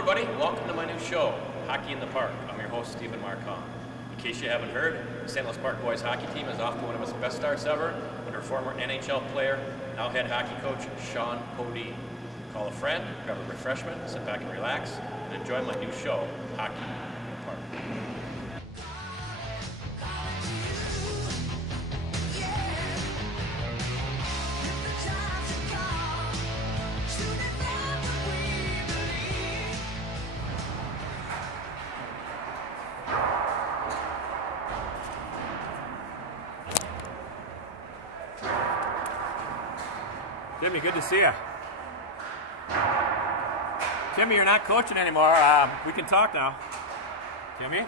everybody. Welcome to my new show, Hockey in the Park. I'm your host, Stephen Hahn. In case you haven't heard, the St. Louis Park boys hockey team is off to one of its best starts ever under former NHL player, now head hockey coach, Sean Podine. Call a friend, grab a refreshment, sit back and relax, and enjoy my new show, Hockey in the Park. Jimmy, good to see you. Jimmy, you're not coaching anymore. We can talk now. Jimmy?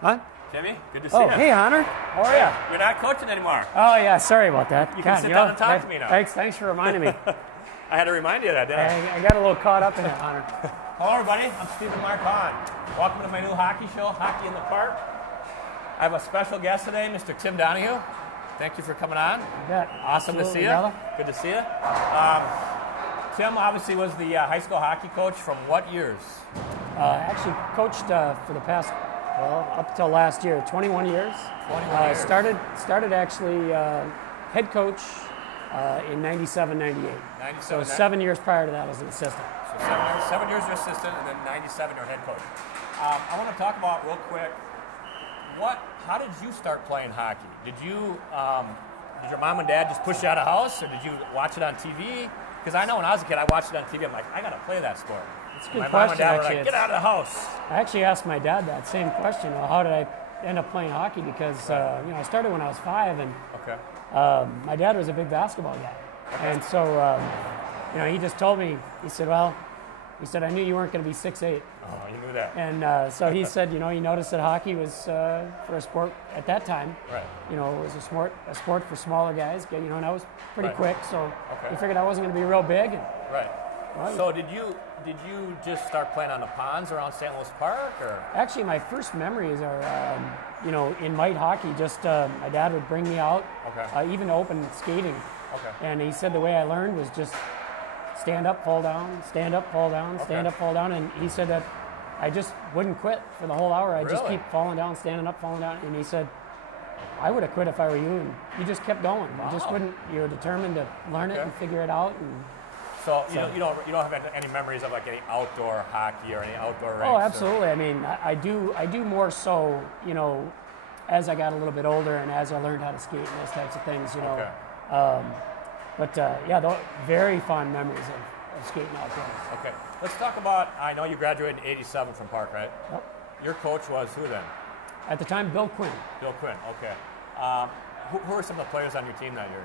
What? Jimmy, good to see you. Oh, hey, Hunter. How are you? You're not coaching anymore. Oh, yeah, sorry about that. You can sit down and talk to me now. Thanks for reminding me. I had to remind you of that, didn't I? I got a little caught up in it, Hunter. Hello, everybody. I'm Stephen Hahn. Welcome to my new hockey show, Hockey in the Park. I have a special guest today, Mr. Tim Donahue. Thank you for coming on. You bet. Awesome to see you. Brother. Good to see you. Tim obviously was the high school hockey coach from what years? Actually coached for the past, up until last year, 21 years. 21 years. Started actually head coach in 97, 98. 97, so 7 years prior to that as an assistant. So 7 years your assistant, and then 97 your head coach. I want to talk about real quick, how did you start playing hockey? Did your mom and dad just push you out of the house, or did you watch it on TV? Because I know when I was a kid, I watched it on TV. I'm like, I got to play that sport. It's a good my question, mom and dad were actually. like, get out of the house. I actually asked my dad that same question. Well, how did I end up playing hockey? Because I started when I was 5, and my dad was a big basketball guy. Okay. And so he just told me, he said, I knew you weren't going to be 6'8". Oh, you knew that. And so he said, he noticed that hockey was for a sport at that time. Right. It was a sport for smaller guys. And I was pretty Right. quick, so he figured I wasn't going to be real big. And, right. well, So did you just start playing on the ponds around St. Louis Park, or? Actually, my first memories are, in mite hockey. Just my dad would bring me out, even open skating. Okay. And he said the way I learned was just stand up, fall down, stand up, fall down, stand up, fall down. And he said that I just wouldn't quit for the whole hour. I'd just keep falling down, standing up, falling down. And he said, I would have quit if I were you. And you just kept going. Wow. You just wouldn't. You were determined to learn it and figure it out. And So you don't have any memories of like any outdoor hockey or any outdoor rinks? Oh, absolutely. I mean, I do more so, as I got a little bit older and as I learned how to skate and those types of things, very fond memories of skating outdoors. Okay. Let's talk about, I know you graduated in 87 from Park, right? Yep. Your coach was who then? At the time, Bill Quinn. Bill Quinn, okay. Who were some of the players on your team that year?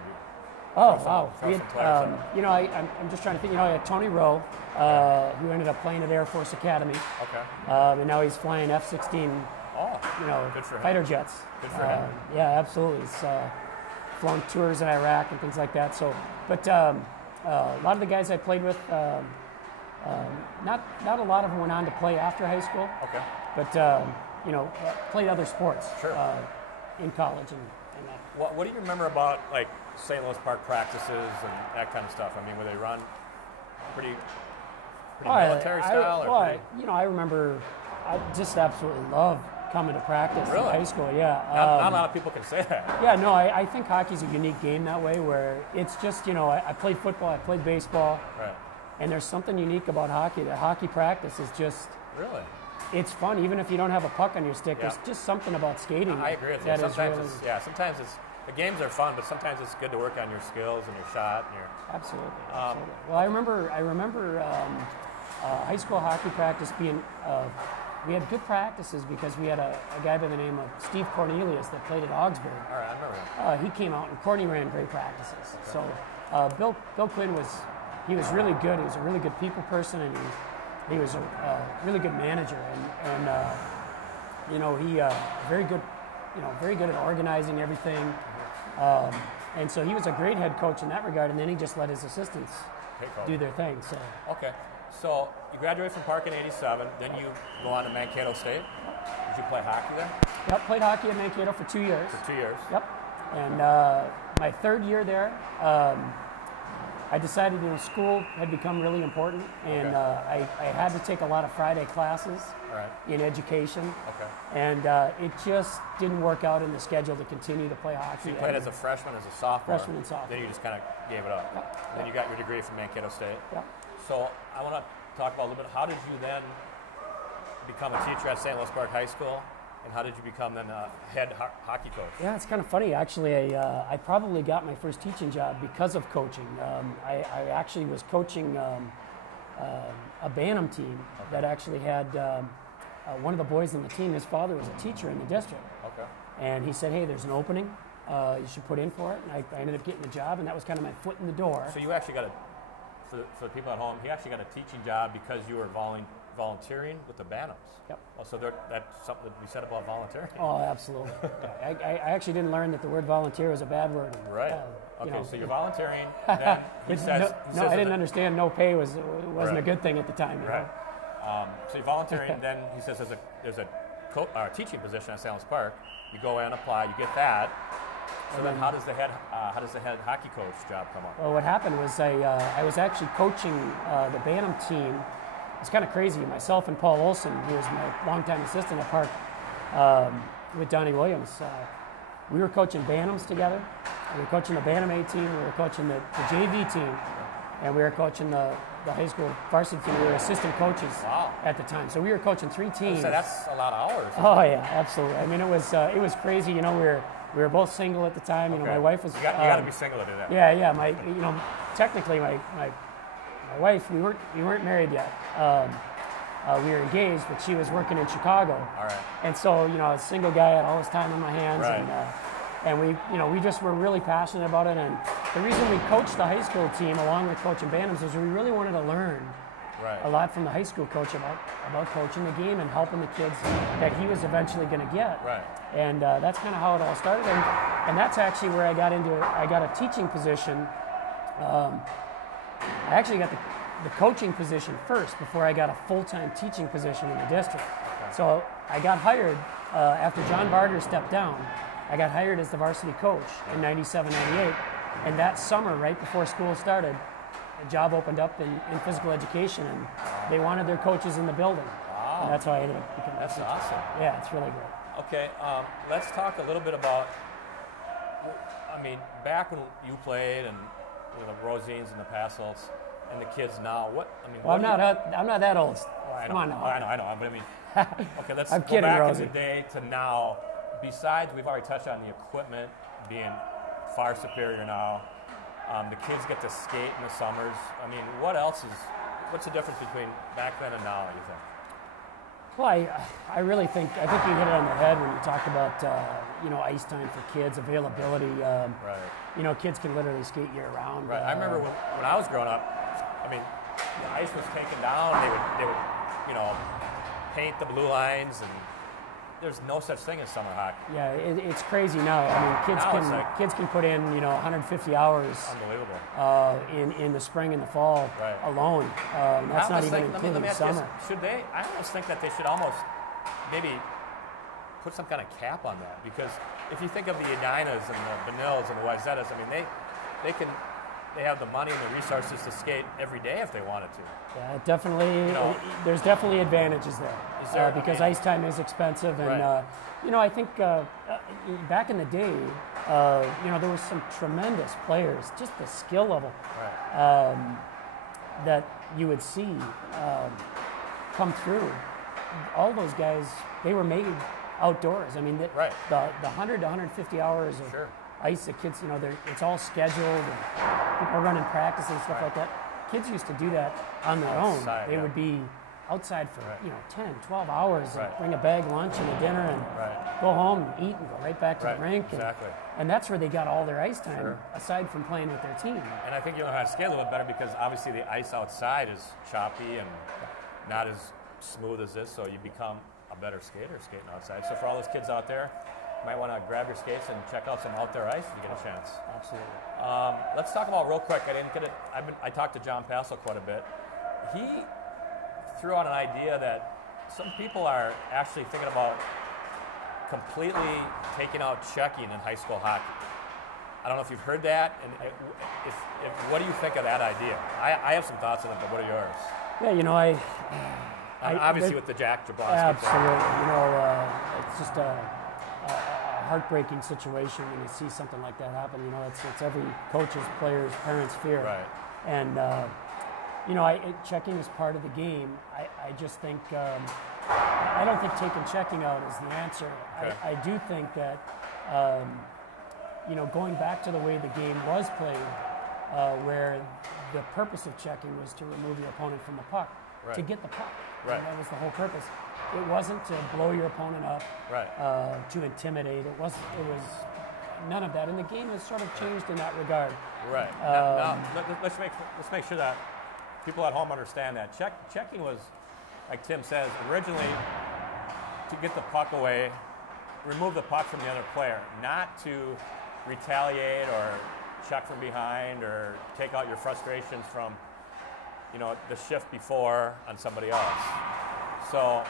Oh, wow. Throw some players I'm just trying to think. I had Tony Rowe, who ended up playing at Air Force Academy. Okay. And now he's flying F-16, good for him. fighter jets. Good for him. Yeah, absolutely. He's flown tours in Iraq and things like that. So, but a lot of the guys I played with, not a lot of them went on to play after high school. Okay. But played other sports. Sure. In college and that. What do you remember about like St. Louis Park practices and that kind of stuff? I mean, were they run pretty military style? I remember. I just absolutely loved coming to practice in high school. Yeah. Not a lot of people can say that. Yeah. No, I think hockey's a unique game that way, where it's just I played football, I played baseball. Right. And there's something unique about hockey. The hockey practice is just really. It's fun, even if you don't have a puck on your stick. Yeah. There's just something about skating. I agree with you. Sometimes the games are fun, but sometimes it's good to work on your skills and your shot and your. Absolutely. Well, I remember high school hockey practice being. We had good practices because we had a guy by the name of Steve Cornelius that played at Augsburg. All right, I remember him. He came out and Courtney ran great practices. Okay. So Bill Quinn was really good. He was a really good people person, and he was a really good manager, and he very good at organizing everything, and so he was a great head coach in that regard. And then he just let his assistants do their thing. So so you graduated from Park in '87, then you go on to Mankato State. Did you play hockey there? Yep, played hockey at Mankato for 2 years. For 2 years. Yep, and my third year there. I decided, school had become really important, and I had to take a lot of Friday classes in education. Okay. And it just didn't work out in the schedule to continue to play hockey. So you played as a freshman, as a sophomore. Freshman and sophomore. Then you just kind of gave it up. Yep. Then you got your degree from Mankato State. Yep. So I want to talk about a little bit, how did you then become a teacher at St. Louis Park High School, and how did you become then a head hockey coach? Yeah, it's kind of funny. Actually, I probably got my first teaching job because of coaching. I actually was coaching a Bantam team that actually had one of the boys on the team. His father was a teacher in the district. Okay. And he said, hey, there's an opening. You should put in for it. And I ended up getting the job, and that was kind of my foot in the door. So you actually got for the people at home, he actually got a teaching job because you were volunteering with the Bantams. Yep. Oh, so that's something that we said about volunteering. Oh, absolutely. I actually didn't learn that the word volunteer was a bad word. Right. Okay, so you're volunteering, then he says... I didn't understand no pay wasn't a good thing at the time. Right. So you're volunteering, then he says there's a teaching position at St. Louis Park. You go in, apply, you get that. So then how does the head hockey coach job come up? Well, what happened was I was actually coaching the Bantam team. It's kind of crazy. Myself and Paul Olson, who was my longtime assistant at Park with Donnie Williams, we were coaching Bantams together. We were coaching the Bantam A team. We were coaching the JV team, and we were coaching the high school varsity team. We were assistant coaches at the time. So we were coaching 3 teams. So that's a lot of hours. Oh yeah, absolutely. I mean, it was crazy. We were both single at the time. My wife was. You got to be single to do that. Yeah. Technically, my wife, we weren't married yet. We were engaged, but she was working in Chicago. All right. And so, I was a single guy, I had all this time on my hands, right. and we just were really passionate about it. And the reason we coached the high school team along with coaching Bantams is we really wanted to learn a lot from the high school coach about coaching the game and helping the kids that he was eventually going to get. Right. And that's kind of how it all started. And that's actually where I got a teaching position. I actually got the coaching position first before I got a full-time teaching position in the district. Okay. So I got hired after John Barger stepped down. I got hired as the varsity coach in 97, 98. And that summer, right before school started, a job opened up in physical education, and they wanted their coaches in the building. Wow. And that's how I ended up becoming That's a teacher. awesome. Yeah, it's really great. Okay, let's talk a little bit about, back when you played and the Rosines and the Passolts and the kids now, I'm not that old. Well, I know, Come on now. I know, but okay, let's I'm go kidding, back Rosie. in the day to now. Besides, we've already touched on the equipment being far superior now. The kids get to skate in the summers. What's the difference between back then and now, you think? Well, I really think you hit it on the head when you talked about ice time for kids, availability. Right. Kids can literally skate year round. Right. I remember when I was growing up. The ice was taken down. They would paint the blue lines, and there's no such thing as summer hockey. Yeah, it's crazy now. Kids can put in 150 hours. Unbelievable. In the spring and the fall alone. That's not even including summer. I almost think that they should almost maybe put some kind of cap on that, because if you think of the Edinas and the Benils and the Wyzettas, they have the money and the resources to skate every day if they wanted to. Yeah, definitely. There's definitely advantages there. Because ice time is expensive, and I think back in the day, there was some tremendous players. Just the skill level that you would see come through. All those guys, they were made outdoors. The 100 to 150 hours of ice that kids, it's all scheduled, and people are running practices and stuff like that. Kids used to do that on their own. They would be outside for 10, 12 hours and bring a bag lunch and a dinner and go home and eat and go right back to the rink. And that's where they got all their ice time, aside from playing with their team. And I think you learn how to skate a little bit better because obviously the ice outside is choppy and not as smooth as this, so you become a better skater skating outside. So for all those kids out there, you might want to grab your skates and check out some outdoor ice if you get a chance. Absolutely. Let's talk about real quick. I didn't get it. I talked to John Passel quite a bit. He threw out an idea that some people are actually thinking about completely taking out checking in high school hockey. I don't know if you've heard that, and if what do you think of that idea? I have some thoughts on it, but what are yours? Yeah, you know, obviously with the Jack Jablonski. Absolutely. You know, it's just a heartbreaking situation when you see something like that happen. You know, it's every coach's, players, parents' fear. Right. And, you know, checking is part of the game. I just think, I don't think taking checking out is the answer. Okay. I do think that, you know, going back to the way the game was played, where the purpose of checking was to remove your opponent from the puck, right. to get the puck. Right. And that was the whole purpose. It wasn't to blow your opponent up, right. To intimidate. It was none of that. And the game has sort of changed in that regard. Right. Now, let's make sure that people at home understand that. Checking was, like Tim says, originally to get the puck away, remove the puck from the other player, not to retaliate or check from behind or take out your frustrations from, you know, the shift before on somebody else. So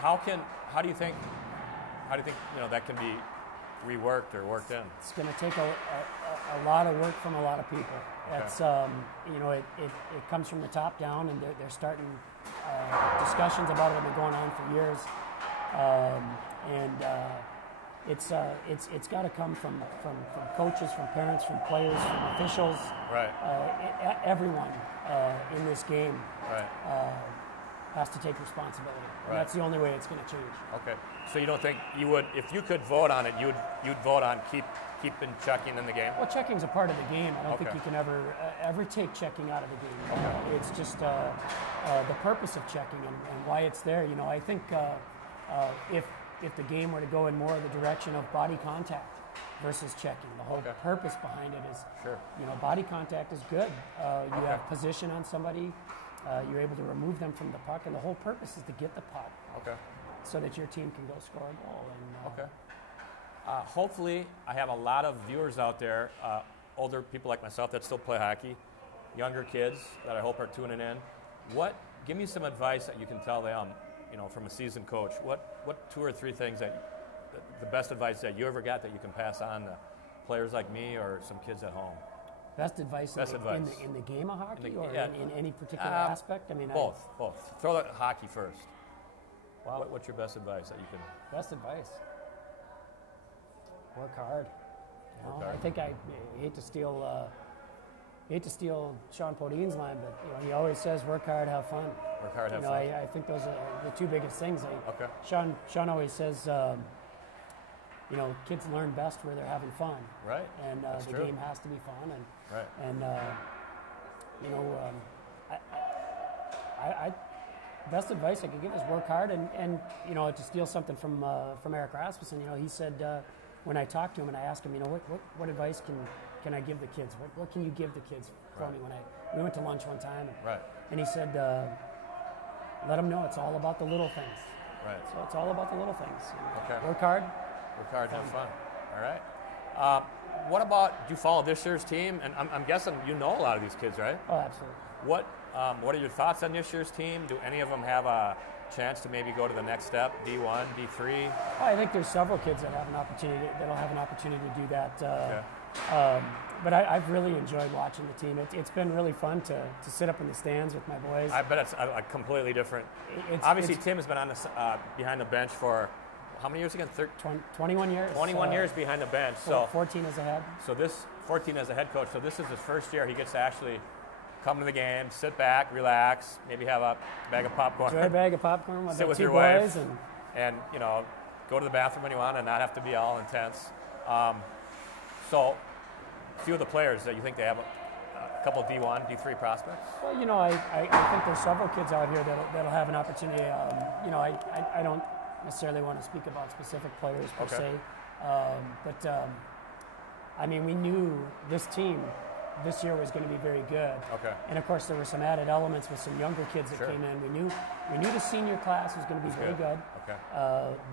how do you think you know that can be reworked or worked in? It's going to take a lot of work from a lot of people. Okay. That's you know, it comes from the top down, and they're starting discussions about it have been going on for years, it's got to come from coaches, from parents, from players, from officials, right. Everyone in this game right. has to take responsibility. Right. And that's the only way it's going to change. Okay. So you don't think you would, if you could vote on it, you'd vote on keeping checking in the game? Well, checking's a part of the game. I don't Okay. think you can ever take checking out of the game. Okay. It's just the purpose of checking and why it's there. You know, I think if the game were to go in more of the direction of body contact versus checking, the whole Okay. purpose behind it is, sure. you know, body contact is good. You Okay. have position on somebody. You're able to remove them from the puck, and the whole purpose is to get the puck. Okay. So that your team can go score a goal. And, Okay. Hopefully, I have a lot of viewers out there, older people like myself that still play hockey, younger kids that I hope are tuning in. Give me some advice that you can tell them, you know, from a seasoned coach. What 2 or 3 things the best advice that you ever got that you can pass on to players like me or some kids at home? Best advice, in the game of hockey or in any particular aspect? I mean, both. Throw the hockey first. Wow. What's your best advice that you can? Best advice. Work hard. You know, Work hard. I think I hate to steal Sean Podine's line, but you know, he always says, "Work hard, have fun." Work hard, have fun. fun. I think those are the 2 biggest things. Okay. Sean always says, you know, kids learn best where they're having fun. Right. And That's the true. game has to be fun. And right. And you know, I best advice I could give is work hard. And you know, to steal something from Eric Rasmussen, you know, he said when I talked to him and I asked him, you know, what advice can I give the kids? What can you give the kids for right. me we went to lunch one time? Right. And he said, let them know it's all about the little things. Right. So it's all about the little things. You know? Okay. Work hard. Work hard, have fun. All right. What about, do you follow this year's team? And I'm guessing you know a lot of these kids, right? Oh, absolutely. What are your thoughts on this year's team? Do any of them have a chance to maybe go to the next step, D1, D3? I think there's several kids that'll have an opportunity to do that. Okay. But I've really enjoyed watching the team. It's been really fun to sit up in the stands with my boys. I bet it's a completely different. Obviously, Tim has been on behind the bench for how many years again? 21 years. 21 years behind the bench. So 14 as a head. So this 14 as a head coach. So this is his first year. He gets to actually come to the game, sit back, relax, maybe have a bag of popcorn. Enjoy a bag of popcorn with sit with 2 your boys wife, and you know, go to the bathroom when you want, and not have to be all intense. So, a few of the players that you think they have a couple D1, D3 prospects. Well, you know, I think there's several kids out here that'll have an opportunity. You know, I don't necessarily want to speak about specific players per se, but I mean, we knew this team this year was going to be very good. Okay. And of course, there were some added elements with some younger kids that came in. We knew the senior class was going to be very good. Okay.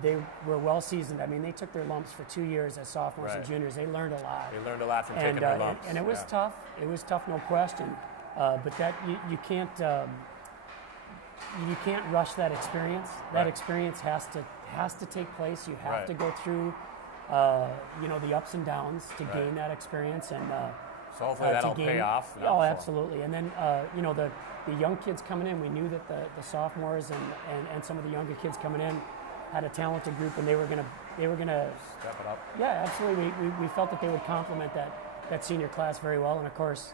They were well seasoned. I mean, they took their lumps for 2 years as sophomores and juniors. They learned a lot. They learned a lot from taking their lumps. And it was tough. It was tough, no question. But that you can't rush that experience. That experience has to take place. You have to go through, you know, the ups and downs to gain that experience. And So hopefully that'll pay off. Oh, absolutely. And then, you know, the young kids coming in, we knew that the sophomores and some of the younger kids coming in had a talented group, and they were gonna step it up. Yeah, absolutely. We felt that they would complement that senior class very well, and of course,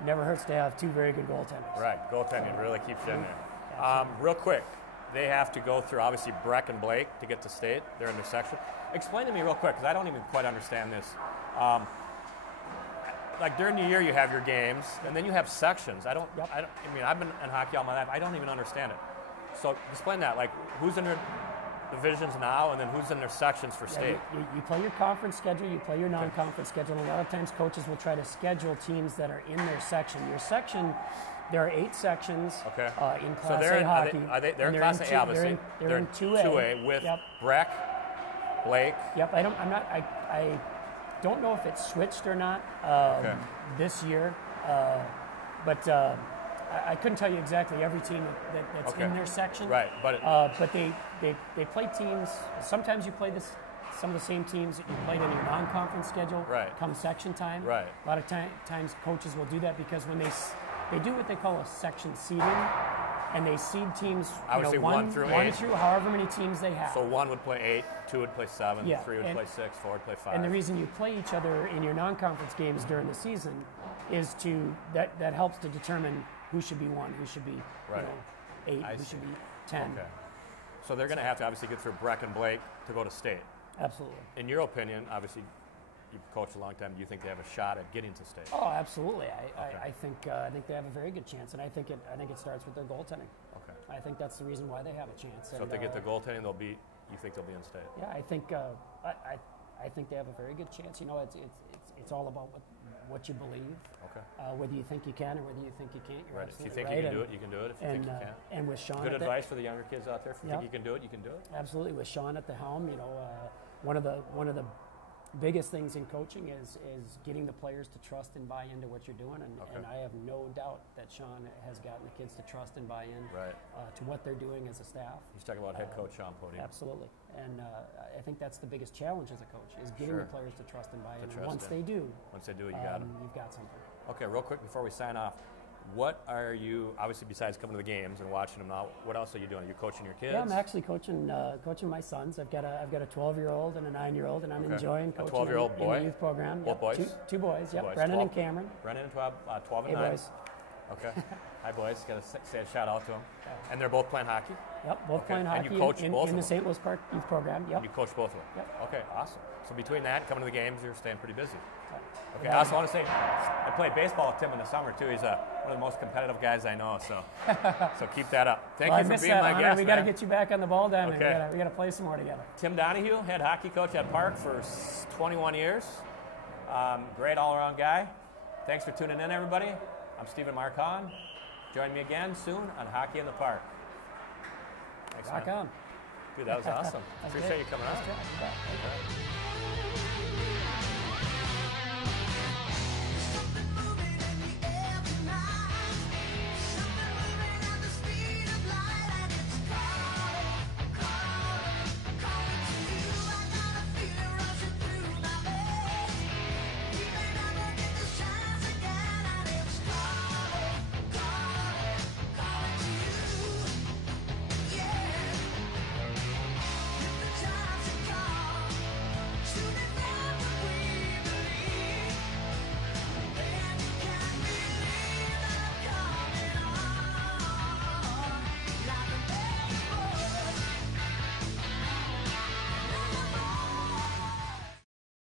it never hurts to have two very good goaltenders. Right, goaltending really keeps you in there. Real quick, they have to go through obviously Breck and Blake to get to state. They're in their section. Explain to me real quick, because I don't even quite understand this. Like during the year, you have your games, and then you have sections. I mean, I've been in hockey all my life. I don't even understand it. So explain that. Like, who's in their divisions now, and then who's in their sections for state? You play your conference schedule, you play your non-conference schedule, and a lot of times coaches will try to schedule teams that are in their section. Your section, there are 8 sections in Class A hockey. They're in Class A, obviously. They're in 2A. With Breck, Blake. Yep. I don't know if it's switched or not this year, but I couldn't tell you exactly every team that's in their section. Right, but they play teams. Sometimes you play some of the same teams that you played in your non-conference schedule. Right. Come section time. Right. A lot of times coaches will do that because when they do what they call a section seeding, and they seed teams. Obviously, 1 through 8. 1 through however many teams they have. So 1 would play 8, 2 would play 7, 3 would play 6, 4 would play 5. And the reason you play each other in your non-conference games during the season is that helps to determine who should be 1, who should be 8, who should be 10. Okay. So they're going to have to obviously get through Breck and Blake to go to state. Absolutely. In your opinion, obviously, you've coached a long time. Do you think they have a shot at getting to state? Oh, absolutely. I think they have a very good chance, and I think it starts with their goaltending. Okay. I think that's the reason why they have a chance. So if they get the goaltending, you think they'll be in state? Yeah, I think I think they have a very good chance. You know, it's all about what you believe. Okay. Whether you think you can or whether you think you can't. You're right. If you think right. you can do it, you can do it. If you think you can't. And with Sean, good advice for the younger kids out there. If you think you can do it, you can do it. Absolutely. With Sean at the helm, you know, one of the biggest things in coaching is getting the players to trust and buy into what you're doing, and I have no doubt that Sean has gotten the kids to trust and buy in to what they're doing as a staff. He's talking about head coach Sean Podium. Absolutely, and I think that's the biggest challenge as a coach is getting the players to trust and buy in. Once they do, you got them. You've got something. Okay, real quick before we sign off. What are you, obviously besides coming to the games and watching them now, what else are you doing? Are you coaching your kids? Yeah, I'm actually coaching my sons. I've got a 12-year-old and a 9-year-old, and I'm enjoying coaching a 12-year-old boy? in the youth program. Both boys? Two boys, Two boys. Brennan 12, and Cameron. Brennan and 12 and hey 9. Boys. Okay. Hi, boys. Got to say a shout out to them. And they're both playing hockey? Yep, both playing hockey and you coach both in the St. Louis Park youth program. Yep. And you coach both of them? Yep. Okay, awesome. So between that and coming to the games, you're staying pretty busy. Okay, I also want to say, I played baseball with Tim in the summer, too. He's one of the most competitive guys I know, so keep that up. Thank you for being my guest, We got to get you back on the ball down okay. there. We got to play some more together. Tim Donahue, head hockey coach at Park for 21 years. Great all-around guy. Thanks for tuning in, everybody. I'm Stephen Hahn. Join me again soon on Hockey in the Park. Thanks, Rock on. Dude, that was awesome. Appreciate you coming on.